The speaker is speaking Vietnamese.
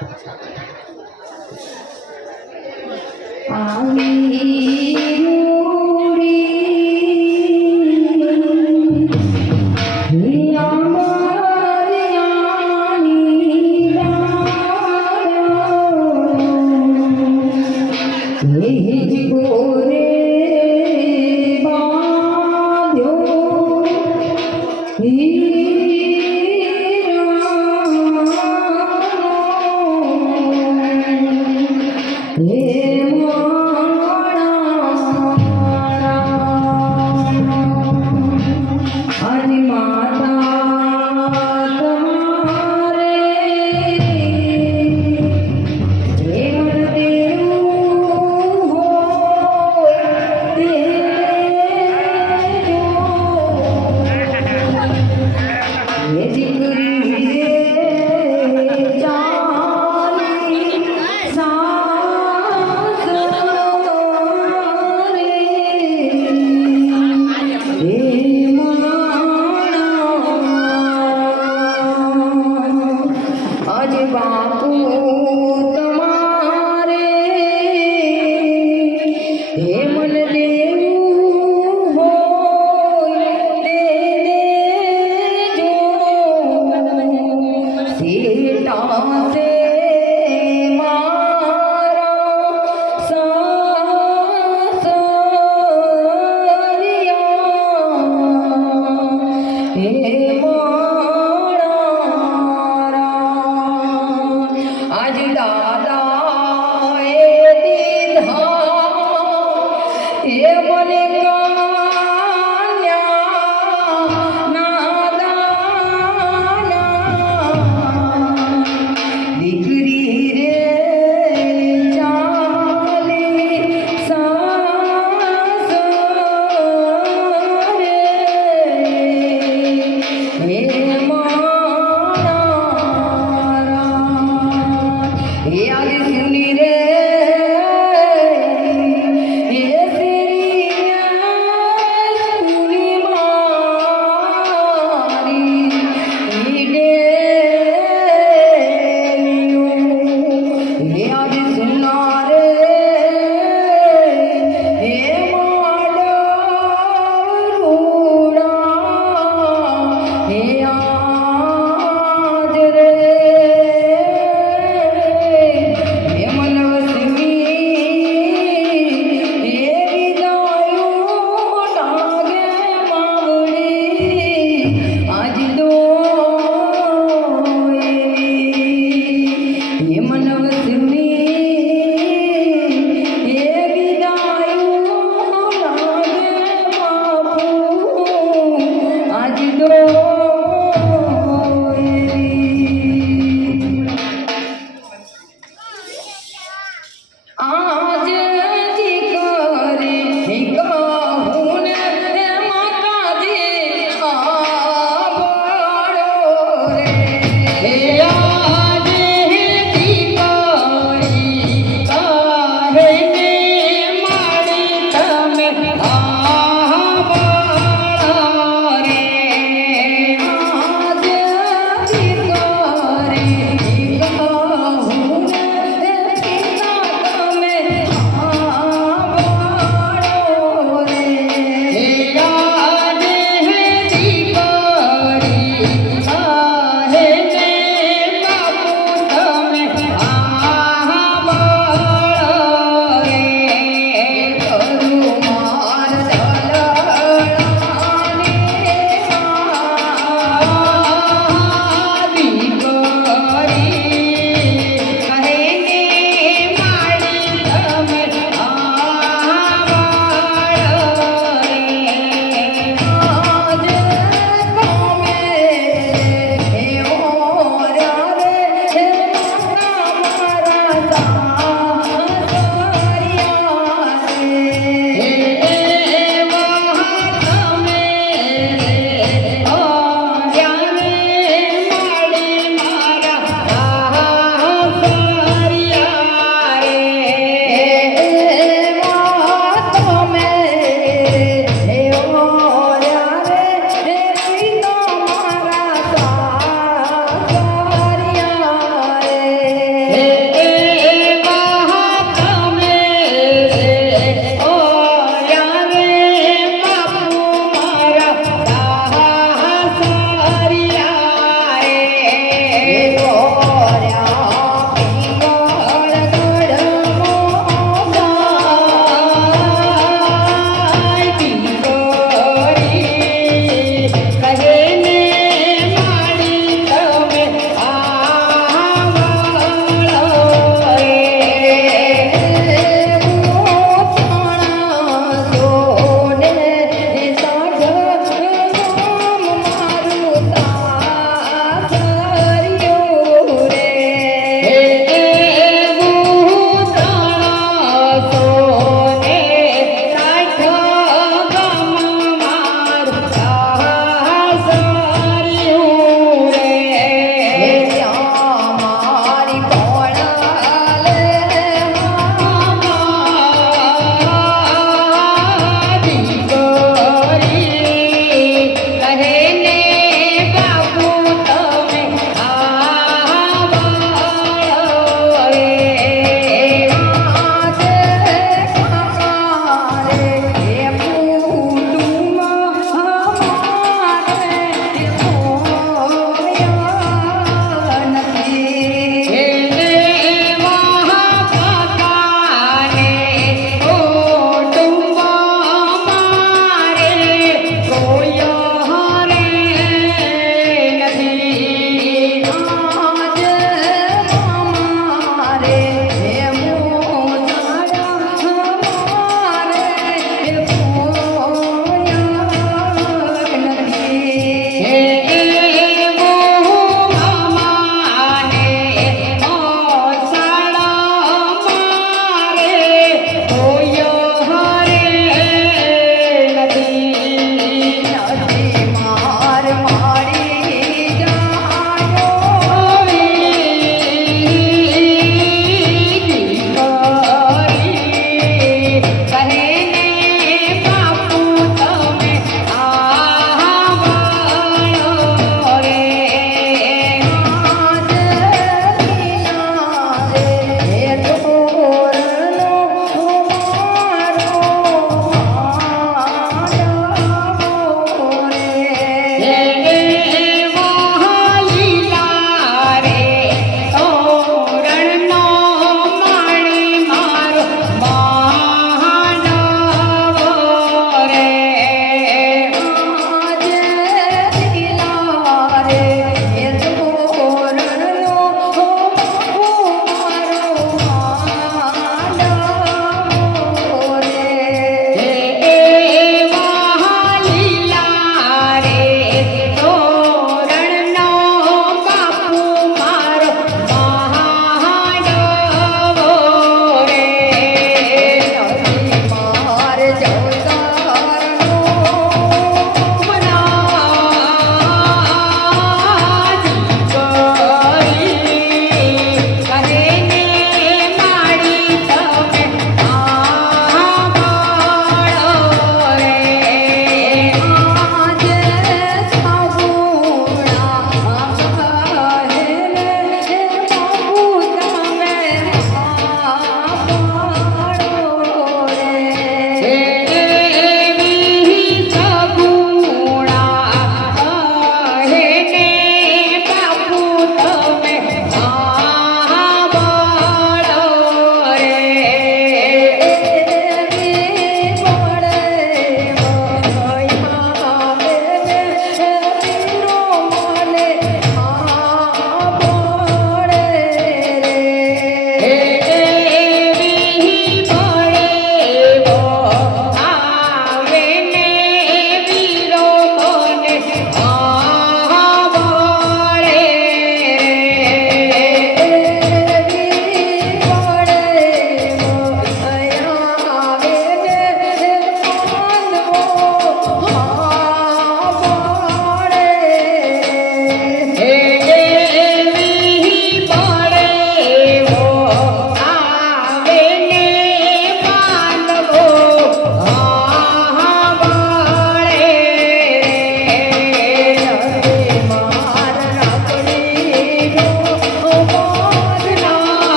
Hãy subscribe